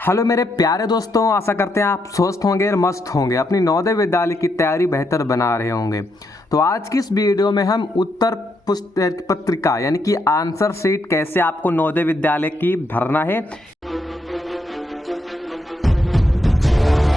Hello मेरे प्यारे दोस्तों, आशा करते हैं आप स्वस्थ होंगे और मस्त होंगे, अपनी नवोदय विद्यालय की तैयारी बेहतर बना रहे होंगे। तो आज की इस वीडियो में हम उत्तर पत्रिका यानी कि आंसर शीट कैसे आपको नवोदय विद्यालय की भरना है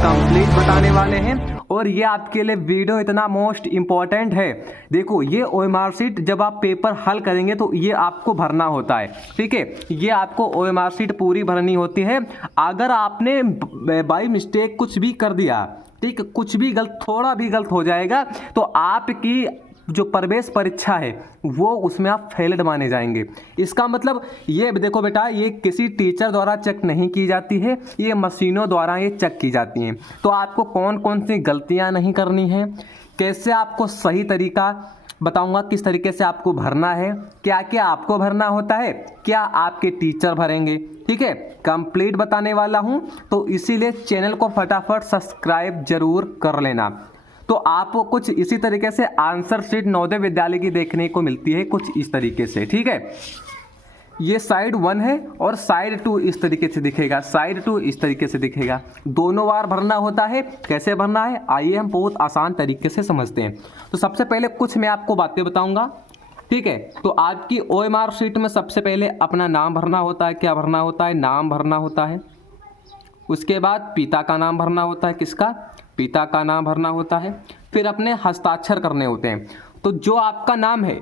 कंप्लीट बताने वाले हैं। और ये आपके लिए वीडियो इतना मोस्ट इम्पॉर्टेंट है। देखो, ये ओएमआर शीट जब आप पेपर हल करेंगे तो ये आपको भरना होता है, ठीक है। ये आपको ओएमआर शीट पूरी भरनी होती है। अगर आपने बाई मिस्टेक कुछ भी कर दिया, ठीक, कुछ भी गलत, थोड़ा भी गलत हो जाएगा तो आपकी जो प्रवेश परीक्षा है वो उसमें आप फेल्ड माने जाएंगे। इसका मतलब ये देखो बेटा, ये किसी टीचर द्वारा चेक नहीं की जाती है, ये मशीनों द्वारा ये चेक की जाती हैं। तो आपको कौन कौन सी गलतियां नहीं करनी है, कैसे आपको सही तरीका बताऊंगा, किस तरीके से आपको भरना है, क्या क्या आपको भरना होता है, क्या आपके टीचर भरेंगे, ठीक है। कंप्लीट बताने वाला हूं, तो इसीलिए चैनल को फटाफट सब्सक्राइब जरूर कर लेना। तो आपको कुछ इसी तरीके से आंसर शीट नवोदय विद्यालय की देखने को मिलती है, कुछ इस तरीके से, ठीक है। ये साइड 1 है और साइड 2 इस तरीके से दिखेगा, साइड 2 इस तरीके से दिखेगा। दोनों बार भरना होता है। कैसे भरना है आइए हम बहुत आसान तरीके से समझते हैं। तो सबसे पहले कुछ मैं आपको बातें बताऊंगा, ठीक है। तो आपकी ओएमआर शीट में सबसे पहले अपना नाम भरना होता है। क्या भरना होता है? नाम भरना होता है। उसके बाद पिता का नाम भरना होता है। किसका? पिता का नाम भरना होता है। फिर अपने हस्ताक्षर करने होते हैं। तो जो आपका नाम है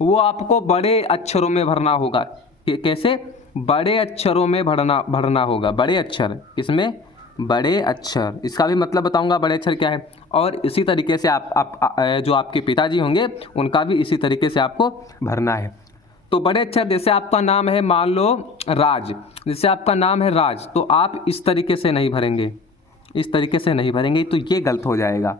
वो आपको बड़े अक्षरों में भरना होगा। कैसे? बड़े अक्षरों में भरना होगा। बड़े अक्षर, इसमें बड़े अक्षर, इसका भी मतलब बताऊंगा बड़े अक्षर क्या है। और इसी तरीके से जो आपके पिताजी होंगे उनका भी इसी तरीके से आपको भरना है। तो बड़े अक्षर, जैसे आपका नाम है मान लो राज, जैसे आपका नाम है राज, तो आप इस तरीके से नहीं भरेंगे, इस तरीके से नहीं भरेंगे, तो ये गलत हो जाएगा।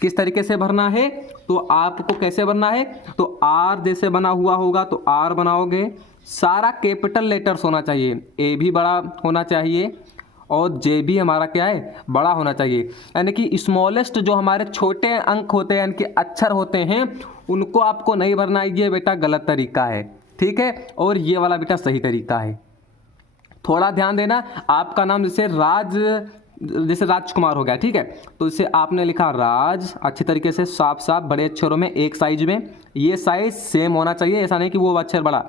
किस तरीके से भरना है? तो आपको कैसे भरना है? तो आर जैसे बना हुआ होगा तो आर बनाओगे। सारा कैपिटल लेटर्स होना चाहिए, ए भी बड़ा होना चाहिए और जे भी हमारा क्या है, बड़ा होना चाहिए। यानी कि स्मॉलेस्ट जो हमारे छोटे अंक होते हैं, यानी कि अक्षर होते हैं, उनको आपको नहीं भरना है। ये बेटा गलत तरीका है, ठीक है। और ये वाला बेटा सही तरीका है। थोड़ा ध्यान देना। आपका नाम जैसे राजकुमार हो गया, ठीक है। तो इसे आपने लिखा राज, अच्छे तरीके से साफ साफ बड़े अक्षरों में, एक साइज में। ये साइज सेम होना चाहिए, ऐसा नहीं कि वो अक्षर बड़ा।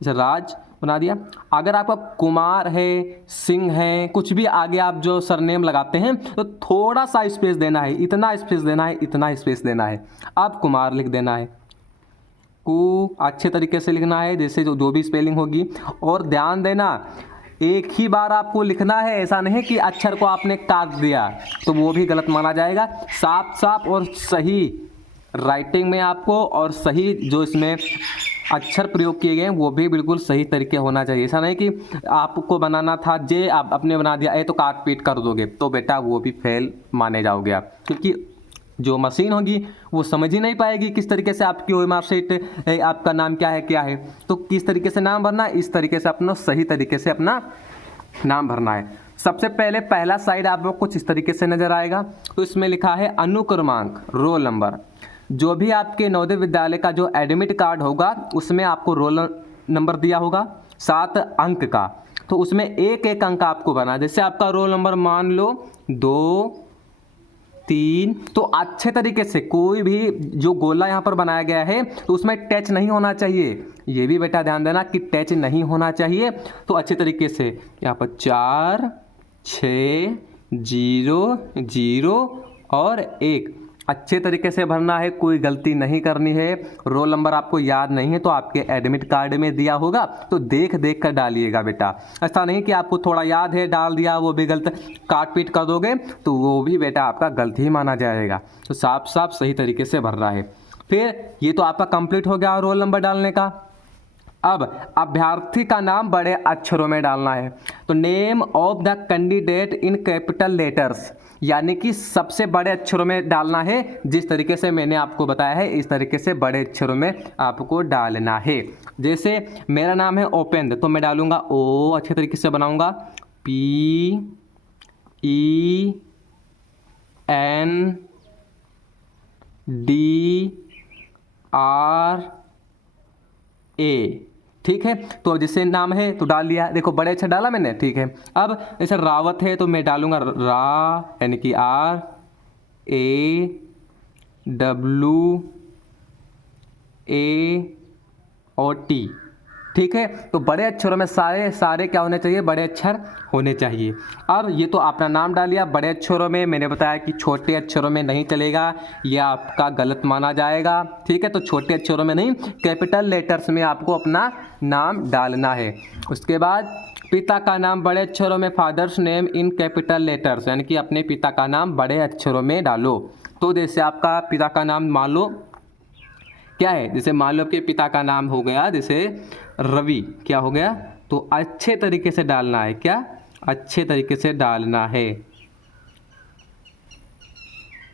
जैसे राज बना दिया। अगर आपका कुमार है, सिंह है, कुछ भी आगे आप जो सरनेम लगाते हैं तो थोड़ा सा स्पेस देना है, इतना स्पेस देना है, इतना स्पेस देना है। अब कुमार लिख देना है, को अच्छे तरीके से लिखना है, जैसे जो भी स्पेलिंग होगी। और ध्यान देना, एक ही बार आपको लिखना है, ऐसा नहीं कि अक्षर को आपने काट दिया तो वो भी गलत माना जाएगा। साफ साफ और सही राइटिंग में आपको, और सही जो इसमें अक्षर प्रयोग किए गए हैं वो भी बिल्कुल सही तरीके होना चाहिए। ऐसा नहीं कि आपको बनाना था जे आप अपने बना दिया ए तो काट पीट कर दोगे तो बेटा वो भी फेल माने जाओगे आप, क्योंकि जो मशीन होगी वो समझ ही नहीं पाएगी किस तरीके से आपकी ओएमआर शीट, आपका नाम क्या है क्या है। तो किस तरीके से नाम भरना है, इस तरीके से अपना सही तरीके से अपना नाम भरना है। सबसे पहले पहला साइड आपको कुछ इस तरीके से नजर आएगा। तो इसमें लिखा है अनुक्रमांक, रोल नंबर। जो भी आपके नवोदय विद्यालय का जो एडमिट कार्ड होगा उसमें आपको रोल नंबर दिया होगा 7 अंक का। तो उसमें एक एक अंक आपको भरना है। जैसे आपका रोल नंबर मान लो 2, 3, तो अच्छे तरीके से कोई भी जो गोला यहाँ पर बनाया गया है तो उसमें टच नहीं होना चाहिए। ये भी बेटा ध्यान देना कि टच नहीं होना चाहिए। तो अच्छे तरीके से यहाँ पर 4, 6, 0, 0 और 1 अच्छे तरीके से भरना है, कोई गलती नहीं करनी है। रोल नंबर आपको याद नहीं है तो आपके एडमिट कार्ड में दिया होगा, तो देख देख कर डालिएगा बेटा। ऐसा नहीं कि आपको थोड़ा याद है डाल दिया वो भी गलत, काट पीट कर दोगे तो वो भी बेटा आपका गलत ही माना जाएगा। तो साफ साफ सही तरीके से भर रहा है। फिर ये तो आपका कंप्लीट हो गया रोल नंबर डालने का। अब अभ्यर्थी का नाम बड़े अक्षरों में डालना है। तो name of the candidate in capital letters, यानी कि सबसे बड़े अक्षरों में डालना है। जिस तरीके से मैंने आपको बताया है इस तरीके से बड़े अक्षरों में आपको डालना है। जैसे मेरा नाम है ओपेंद्र, तो मैं डालूंगा ओ, अच्छे तरीके से बनाऊंगा PENDRA। ठीक है। तो जैसे नाम है तो डाल लिया, देखो बड़े अक्षर डाला मैंने, ठीक है। अब जैसे रावत है तो मैं डालूंगा रा यानी कि RAWAT, ठीक है। तो बड़े अक्षरों में सारे क्या होने चाहिए, बड़े अक्षर होने चाहिए। अब ये तो अपना नाम डाल लिया बड़े अक्षरों में, मैंने बताया कि छोटे अक्षरों में नहीं चलेगा, ये आपका गलत माना जाएगा, ठीक है। तो छोटे अक्षरों में नहीं, कैपिटल लेटर्स में आपको अपना नाम डालना है। उसके बाद पिता का नाम बड़े अक्षरों में, father's name in capital letters, यानी कि अपने पिता का नाम बड़े अक्षरों में डालो। तो जैसे आपका पिता का नाम मान लो क्या है, जैसे मान लो कि पिता का नाम हो गया जैसे रवि, क्या हो गया, तो अच्छे तरीके से डालना है, क्या अच्छे तरीके से डालना है,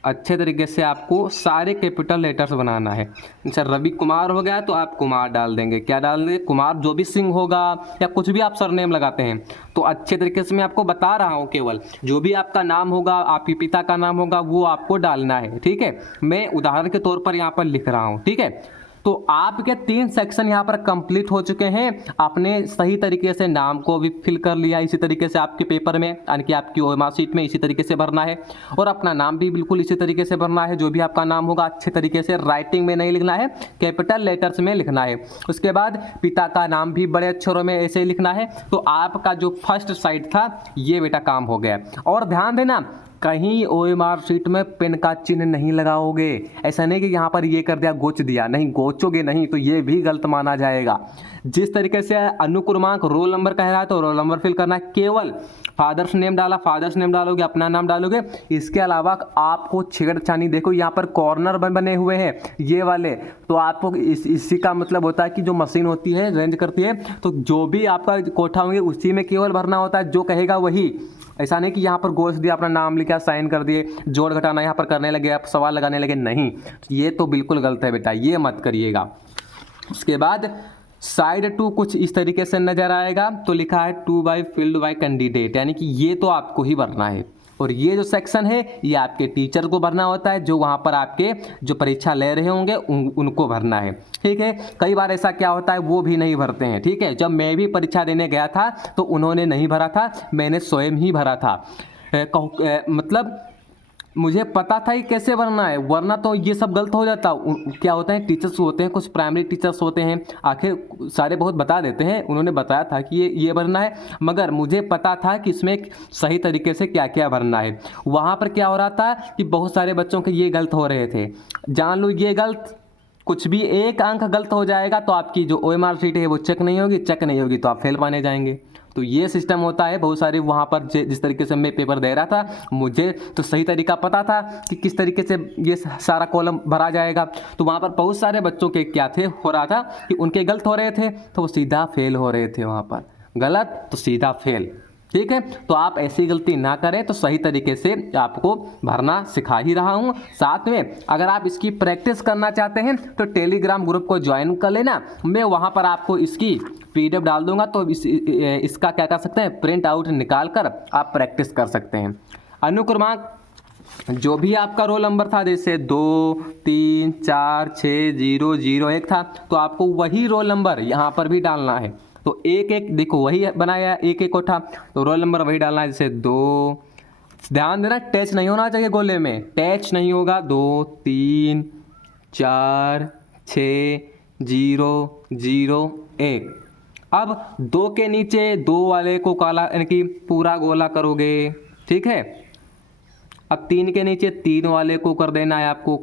अच्छे तरीके से आपको सारे कैपिटल लेटर्स बनाना है। जैसे रवि कुमार हो गया तो आप कुमार डाल देंगे, क्या डाल देंगे, कुमार, जो भी सिंह होगा या कुछ भी आप सरनेम लगाते हैं तो अच्छे तरीके से मैं आपको बता रहा हूँ, केवल जो भी आपका नाम होगा, आपके पिता का नाम होगा वो आपको डालना है, ठीक है। मैं उदाहरण के तौर पर यहाँ पर लिख रहा हूँ, ठीक है। तो आपके 3 सेक्शन यहाँ पर कंप्लीट हो चुके हैं। आपने सही तरीके से नाम को भी फिल कर लिया, इसी तरीके से आपके पेपर में यानी कि आपकी ओएमआर शीट में इसी तरीके से भरना है, और अपना नाम भी बिल्कुल इसी तरीके से भरना है। जो भी आपका नाम होगा अच्छे तरीके से राइटिंग में नहीं लिखना है, कैपिटल लेटर्स में लिखना है। उसके बाद पिता का नाम भी बड़े अक्षरों में ऐसे ही लिखना है। तो आपका जो फर्स्ट साइड था ये बेटा काम हो गया। और ध्यान देना, कहीं ओएमआर शीट में पेन का चिन्ह नहीं लगाओगे। ऐसा नहीं कि यहाँ पर ये कर दिया, गोच दिया, नहीं, गोचोगे नहीं तो ये भी गलत माना जाएगा। जिस तरीके से अनुक्रमांक रोल नंबर कह रहा है तो रोल नंबर फिल करना है, केवल फादर्स नेम डाला, फादर्स नेम डालोगे, अपना नाम डालोगे। इसके अलावा आपको छेड़छानी, देखो यहाँ पर कॉर्नर बने हुए हैं ये वाले, तो आपको इसी का मतलब होता है कि जो मशीन होती है रेंज करती है, तो जो भी आपका कोठा होंगे उसी में केवल भरना होता है, जो कहेगा वही। ऐसा नहीं कि यहाँ पर गोश दिया, अपना नाम लिखा, साइन कर दिए, जोड़ घटाना यहाँ पर करने लगे, आप सवाल लगाने लगे, नहीं, ये तो बिल्कुल गलत है बेटा, ये मत करिएगा। उसके बाद साइड 2 कुछ इस तरीके से नजर आएगा, तो लिखा है 2 बाई फील्ड बाई कैंडिडेट, यानी कि ये तो आपको ही भरना है। और ये जो सेक्शन है ये आपके टीचर को भरना होता है, जो वहाँ पर आपके जो परीक्षा ले रहे होंगे उनको भरना है, ठीक है। कई बार ऐसा क्या होता है वो भी नहीं भरते हैं, ठीक है। जब मैं भी परीक्षा देने गया था तो उन्होंने नहीं भरा था, मैंने स्वयं ही भरा था। मतलब मुझे पता था कि कैसे भरना है, वरना तो ये सब गलत हो जाता। क्या होता है, टीचर्स होते हैं, कुछ प्राइमरी टीचर्स होते हैं, आखिर सारे बहुत बता देते हैं, उन्होंने बताया था कि ये भरना है, मगर मुझे पता था कि इसमें सही तरीके से क्या क्या भरना है। वहाँ पर क्या हो रहा था कि बहुत सारे बच्चों के ये गलत हो रहे थे। जान लो ये गलत, कुछ भी एक अंक गलत हो जाएगा तो आपकी जो ओएमआर शीट है वो चेक नहीं होगी, चेक नहीं होगी तो आप फेल माने जाएंगे। तो ये सिस्टम होता है बहुत सारे वहाँ पर। जिस तरीके से मैं पेपर दे रहा था मुझे तो सही तरीका पता था कि किस तरीके से ये सारा कॉलम भरा जाएगा, तो वहाँ पर बहुत सारे बच्चों के क्या थे, हो रहा था कि उनके गलत हो रहे थे तो वो सीधा फेल हो रहे थे, वहाँ पर गलत तो सीधा फेल, ठीक है। तो आप ऐसी गलती ना करें, तो सही तरीके से आपको भरना सिखा ही रहा हूँ। साथ में अगर आप इसकी प्रैक्टिस करना चाहते हैं तो टेलीग्राम ग्रुप को ज्वाइन कर लेना, मैं वहाँ पर आपको इसकी PDF डाल दूंगा, तो इसका क्या कर सकते हैं, प्रिंट आउट निकाल कर आप प्रैक्टिस कर सकते हैं। अनुक्रमांक जो भी आपका रोल नंबर था, जैसे 2 3 4 6 0 0 1 था, तो आपको वही रोल नंबर यहाँ पर भी डालना है। तो 1 1 देखो वही बनाया, 1 1 कोठा, तो रोल नंबर वही डालना है। जैसे 2, ध्यान देना टैच नहीं होना चाहिए गोले में, टैच नहीं होगा। 2 3 4 6 0 0 1। अब 2 के नीचे 2 वाले को काला यानी कि पूरा गोला करोगे, ठीक है। अब 3 के नीचे 3 वाले को कर देना है आपको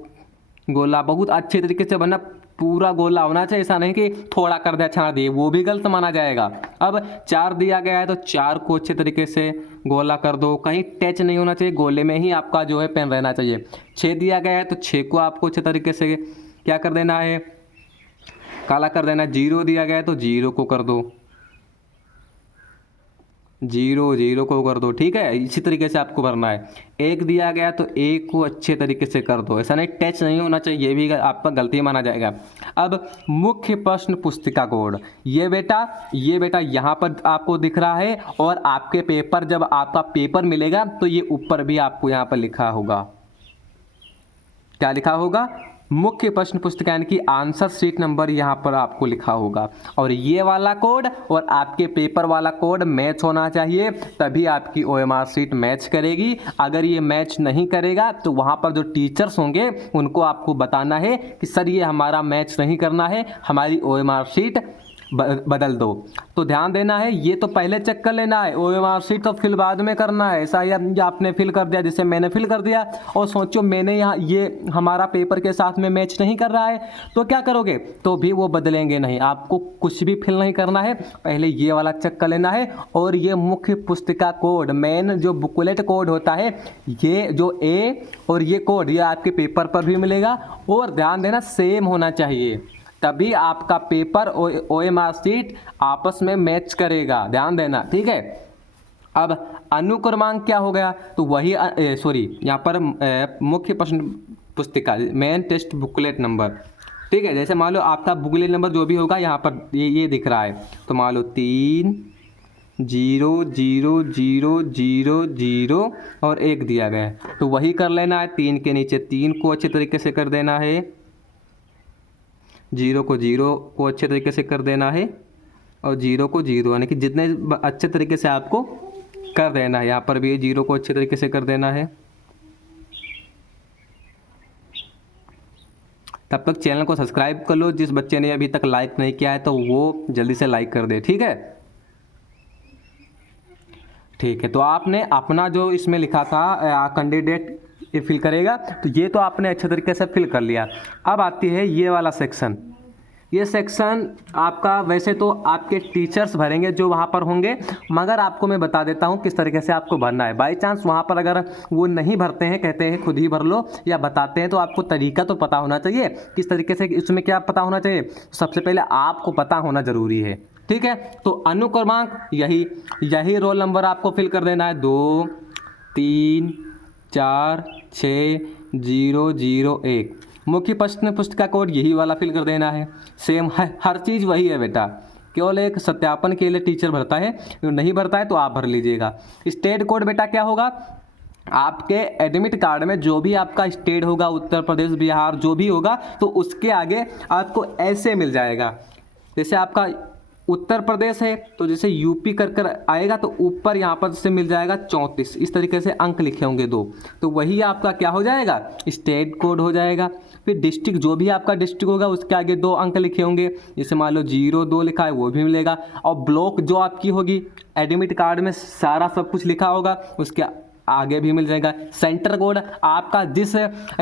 गोला, बहुत अच्छे तरीके से बनना, पूरा गोला होना चाहिए, ऐसा नहीं कि थोड़ा कर दिया छाड़ दिए, वो भी गलत माना जाएगा। अब 4 दिया गया है तो 4 को अच्छे तरीके से गोला कर दो, कहीं टच नहीं होना चाहिए, गोले में ही आपका जो है पेन रहना चाहिए। 6 दिया गया है तो 6 को आपको अच्छे तरीके से क्या कर देना है, काला कर देना। 0 दिया गया है तो 0 को कर दो, 0 0 को कर दो, ठीक है। इसी तरीके से आपको भरना है। 1 दिया गया तो 1 को अच्छे तरीके से कर दो, ऐसा नहीं टच नहीं होना चाहिए, ये भी आपका गलती माना जाएगा। अब मुख्य प्रश्न पुस्तिका कोड, ये बेटा यहाँ पर आपको दिख रहा है, और आपके पेपर जब आपका पेपर मिलेगा तो ये ऊपर भी आपको यहाँ पर लिखा होगा, क्या लिखा होगा, मुख्य प्रश्न पुस्तिका यानी कि आंसर शीट नंबर यहाँ पर आपको लिखा होगा, और ये वाला कोड और आपके पेपर वाला कोड मैच होना चाहिए, तभी आपकी OMR शीट मैच करेगी। अगर ये मैच नहीं करेगा तो वहाँ पर जो टीचर्स होंगे उनको आपको बताना है कि सर ये हमारा मैच नहीं करना है, हमारी OMR शीट बदल दो। तो ध्यान देना है, ये तो पहले चेक कर लेना है, OMR शीट तो फिल बाद में करना है। ऐसा ही आपने फिल कर दिया, जैसे मैंने फिल कर दिया और सोचो मैंने यहाँ ये हमारा पेपर के साथ में मैच नहीं कर रहा है, तो क्या करोगे? तो भी वो बदलेंगे नहीं, आपको कुछ भी फिल नहीं करना है, पहले ये वाला चेक कर लेना है। और ये मुख्य पुस्तिका कोड, मेन जो बुकलेट कोड होता है, ये जो A और ये कोड ये आपके पेपर पर भी मिलेगा, और ध्यान देना सेम होना चाहिए, तभी आपका पेपर और OMR शीट आपस में मैच करेगा, ध्यान देना, ठीक है। अब अनुक्रमांक क्या हो गया? तो वही यहाँ पर मुख्य प्रश्न पुस्तिका मेन टेस्ट बुकलेट नंबर, ठीक है। जैसे मान लो आपका बुकलेट नंबर जो भी होगा यहाँ पर ये दिख रहा है, तो मान लो 3 0 0 0 0 0 और 1 दिया गया है, तो वही कर लेना है। 3 के नीचे 3 को अच्छे तरीके से कर देना है, 0 को अच्छे तरीके से कर देना है, और 0 को 0 यानी कि जितने अच्छे तरीके से आपको कर देना है। यहाँ पर भी 0 को अच्छे तरीके से कर देना है। तब तक चैनल को सब्सक्राइब कर लो, जिस बच्चे ने अभी तक लाइक नहीं किया है तो वो जल्दी से लाइक कर दे, ठीक है। ठीक है, तो आपने अपना जो इसमें लिखा था कैंडिडेट ये फिल करेगा, तो ये तो आपने अच्छे तरीके से फिल कर लिया। अब आती है ये वाला सेक्शन। ये सेक्शन आपका वैसे तो आपके टीचर्स भरेंगे जो वहाँ पर होंगे, मगर आपको मैं बता देता हूँ किस तरीके से आपको भरना है। बाई चांस वहाँ पर अगर वो नहीं भरते हैं, कहते हैं खुद ही भर लो या बताते हैं, तो आपको तरीका तो पता होना चाहिए किस तरीके से, इसमें क्या पता होना चाहिए। सबसे पहले आपको पता होना ज़रूरी है, ठीक है। तो अनुक्रमांक यही रोल नंबर आपको फिल कर देना है, 2 3 4 6 0 0 1। मुख्य प्रश्न पुस्तिका कोड यही वाला फिल कर देना है। सेम है, हर चीज़ वही है बेटा, केवल एक सत्यापन के लिए टीचर भरता है, जो नहीं भरता है तो आप भर लीजिएगा। स्टेट कोड बेटा क्या होगा? आपके एडमिट कार्ड में जो भी आपका स्टेट होगा, उत्तर प्रदेश बिहार जो भी होगा, तो उसके आगे आपको ऐसे मिल जाएगा। जैसे आपका उत्तर प्रदेश है तो जैसे यूपी कर आएगा तो ऊपर यहाँ पर से मिल जाएगा 34, इस तरीके से अंक लिखे होंगे 2, तो वही आपका क्या हो जाएगा? स्टेट कोड हो जाएगा। फिर डिस्ट्रिक्ट, जो भी आपका डिस्ट्रिक्ट होगा उसके आगे 2 अंक लिखे होंगे, जैसे मान लो 02 लिखा है वो भी मिलेगा। और ब्लॉक जो आपकी होगी एडमिट कार्ड में सारा सब कुछ लिखा होगा, उसके आगे भी मिल जाएगा। सेंटर कोड आपका जिस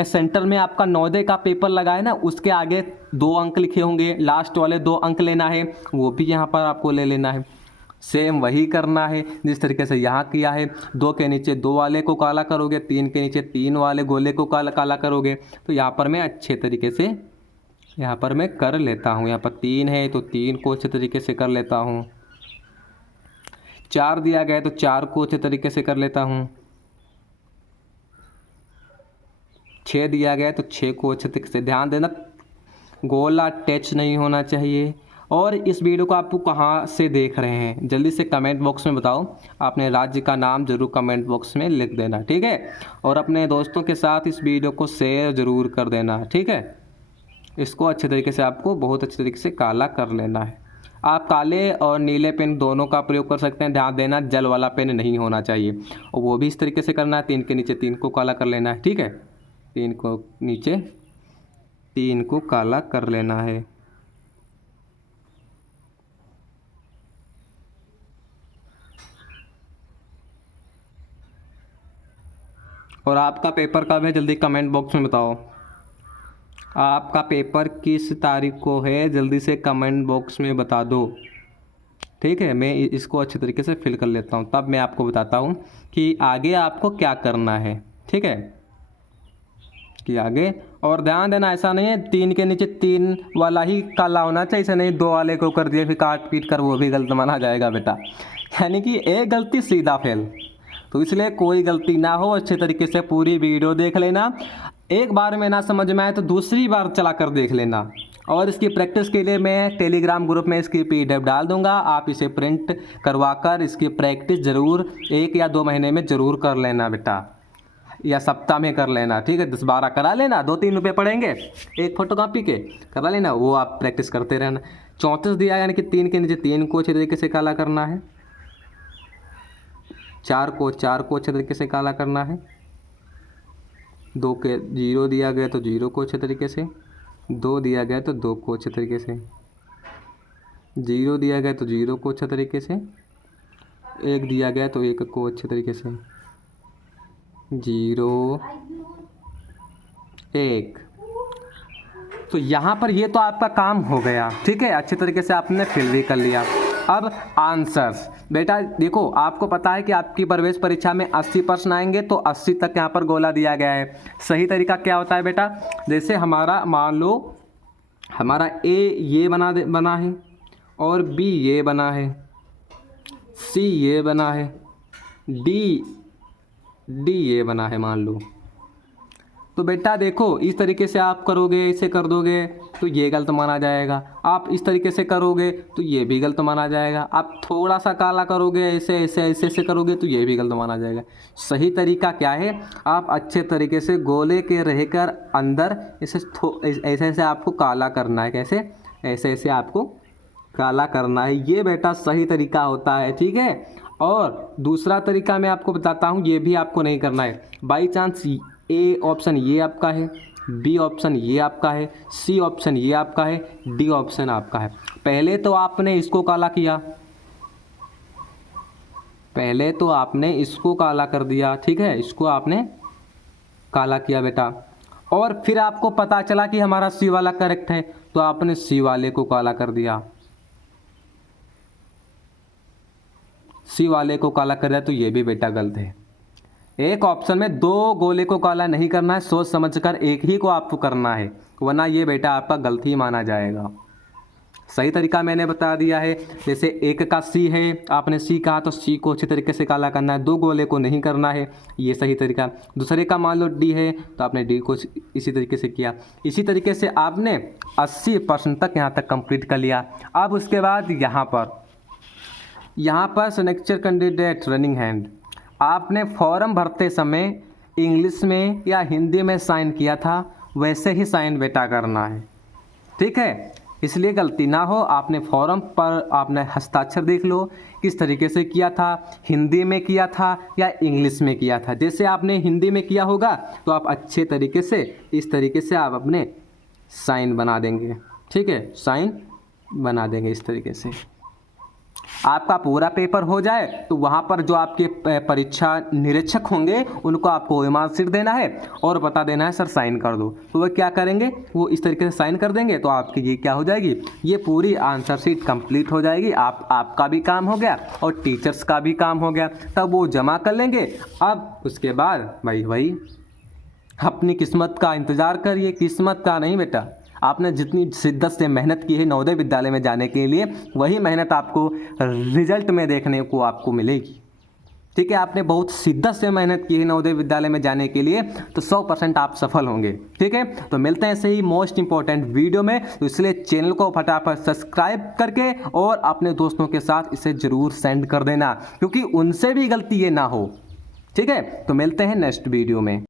सेंटर में आपका 9 का पेपर लगा है ना, उसके आगे 2 अंक लिखे होंगे, लास्ट वाले 2 अंक लेना है, वो भी यहाँ पर आपको ले लेना है। सेम वही करना है जिस तरीके से यहाँ किया है। 2 के नीचे 2 वाले को काला करोगे, 3 के नीचे 3 वाले गोले को काला करोगे। तो यहाँ पर मैं अच्छे तरीके से यहाँ पर मैं कर लेता हूँ। यहाँ पर 3 है तो 3 को अच्छे तरीके से कर लेता हूँ। 4 दिया गया है तो 4 को अच्छे तरीके से कर लेता हूँ। 6 दिया गया है तो 6 को अच्छे तरीके से, ध्यान देना गोला टच नहीं होना चाहिए। और इस वीडियो को आप कहाँ से देख रहे हैं जल्दी से कमेंट बॉक्स में बताओ, आपने राज्य का नाम जरूर कमेंट बॉक्स में लिख देना, ठीक है। और अपने दोस्तों के साथ इस वीडियो को शेयर ज़रूर कर देना, ठीक है। इसको अच्छे तरीके से आपको बहुत अच्छे तरीके से काला कर लेना है। आप काले और नीले पेन दोनों का प्रयोग कर सकते हैं, ध्यान देना जल वाला पेन नहीं होना चाहिए, और वो भी इस तरीके से करना है। 3 के नीचे 3 को काला कर लेना है, ठीक है। 3 को नीचे 3 को काला कर लेना है। और आपका पेपर कब है जल्दी कमेंट बॉक्स में बताओ। आपका पेपर किस तारीख को है जल्दी से कमेंट बॉक्स में बता दो, ठीक है। मैं इसको अच्छे तरीके से फिल कर लेता हूँ, तब मैं आपको बताता हूँ कि आगे आपको क्या करना है, ठीक है, कि आगे। और ध्यान देना ऐसा नहीं है 3 के नीचे 3 वाला ही काला होना चाहिए, ऐसा नहीं 2 वाले को कर दिया फिर काट पीट कर वो भी गलत माना जाएगा बेटा, यानी कि एक गलती सीधा फेल। तो इसलिए कोई गलती ना हो, अच्छे तरीके से पूरी वीडियो देख लेना। एक बार में ना समझ में आए तो दूसरी बार चला कर देख लेना। और इसकी प्रैक्टिस के लिए मैं टेलीग्राम ग्रुप में इसकी PDF डाल दूंगा, आप इसे प्रिंट करवा कर इसकी प्रैक्टिस ज़रूर 1 या 2 महीने में ज़रूर कर लेना बेटा। या सप्ताह में कर लेना, ठीक है। 10-12 करा लेना, 2-3 रुपये पड़ेंगे एक फोटोकॉपी के, करा लेना, वो आप प्रैक्टिस करते रहना। 34 दिया यानी कि 3 के नीचे 3 को अच्छे तरीके से काला करना है, 4 को अच्छे तरीके से काला करना है, 2 के 0 दिया गया तो 0 को अच्छे तरीके से, 2 दिया गया तो 2 को अच्छे तरीके से, 0 दिया गया तो 0 को अच्छे तरीके से, 1 दिया गया तो 1 को अच्छे तरीके से, 0 1। तो यहाँ पर ये तो आपका काम हो गया, ठीक है, अच्छे तरीके से आपने फिल भी कर लिया। अब आंसर्स बेटा देखो, आपको पता है कि आपकी प्रवेश परीक्षा में 80 प्रश्न आएंगे, तो 80 तक यहाँ पर गोला दिया गया है। सही तरीका क्या होता है बेटा, जैसे हमारा मान लो हमारा ए ये बना है और बी ये बना है, सी ये बना है, डी ये बना है मान लो। तो बेटा देखो इस तरीके से आप करोगे, इसे कर दोगे तो ये गलत माना जाएगा, आप इस तरीके से करोगे तो ये भी गलत माना जाएगा, आप थोड़ा सा काला करोगे ऐसे करोगे तो ये भी गलत माना जाएगा। सही तरीका क्या है, आप अच्छे तरीके से गोले के रहकर अंदर ऐसे आपको काला करना है। कैसे? ऐसे आपको काला करना है, ये बेटा सही तरीका होता है, ठीक है। और दूसरा तरीका मैं आपको बताता हूँ, ये भी आपको नहीं करना है। बाई चांस ए ऑप्शन ये आपका है, बी ऑप्शन ये आपका है, सी ऑप्शन ये आपका है, डी ऑप्शन आपका है। पहले तो आपने इसको काला किया, पहले तो आपने इसको काला कर दिया, ठीक है, इसको आपने काला किया बेटा, और फिर आपको पता चला कि हमारा सी वाला करेक्ट है, तो आपने सी वाले को काला कर दिया, सी वाले को काला कर दिया, तो ये भी बेटा गलत है। एक ऑप्शन में 2 गोले को काला नहीं करना है, सोच समझकर एक ही को आपको करना है, वरना ये बेटा आपका गलती माना जाएगा। सही तरीका मैंने बता दिया है। जैसे एक का सी है, आपने सी कहा तो सी को अच्छे तरीके से काला करना है, 2 गोले को नहीं करना है, ये सही तरीका। दूसरे का मान लो डी है तो आपने डी को इसी तरीके से किया। इसी तरीके से आपने 80% तक यहाँ तक कंप्लीट कर लिया। अब उसके बाद यहाँ पर सिग्नेचर कैंडिडेट रनिंग हैंड, आपने फॉर्म भरते समय इंग्लिश में या हिंदी में साइन किया था, वैसे ही साइन बेटा करना है, ठीक है, इसलिए गलती ना हो। आपने फॉर्म पर आपने हस्ताक्षर देख लो किस तरीके से किया था, हिंदी में किया था या इंग्लिश में किया था। जैसे आपने हिंदी में किया होगा तो आप अच्छे तरीके से इस तरीके से आप अपने साइन बना देंगे, ठीक है, साइन बना देंगे इस तरीके से। आपका पूरा पेपर हो जाए तो वहाँ पर जो आपके परीक्षा निरीक्षक होंगे उनको आपको मार्कशीट देना है और बता देना है सर साइन कर दो, तो वो क्या करेंगे, वो इस तरीके से साइन कर देंगे, तो आपकी ये क्या हो जाएगी, ये पूरी आंसर शीट कंप्लीट हो जाएगी। आपका भी काम हो गया और टीचर्स का भी काम हो गया, तब वो जमा कर लेंगे। अब उसके बाद भाई अपनी किस्मत का इंतज़ार करिए, किस्मत का नहीं बेटा, आपने जितनी शिद्दत से मेहनत की है नवोदय विद्यालय में जाने के लिए, वही मेहनत आपको रिजल्ट में देखने को आपको मिलेगी, ठीक है। आपने बहुत शिद्दत से मेहनत की है नवोदय विद्यालय में जाने के लिए, तो 100% आप सफल होंगे, ठीक है। तो मिलते हैं ऐसे ही मोस्ट इंपॉर्टेंट वीडियो में, तो इसलिए चैनल को फटाफट सब्सक्राइब करके और अपने दोस्तों के साथ इसे ज़रूर सेंड कर देना, क्योंकि उनसे भी गलती ये ना हो, ठीक है। तो मिलते हैं नेक्स्ट वीडियो में।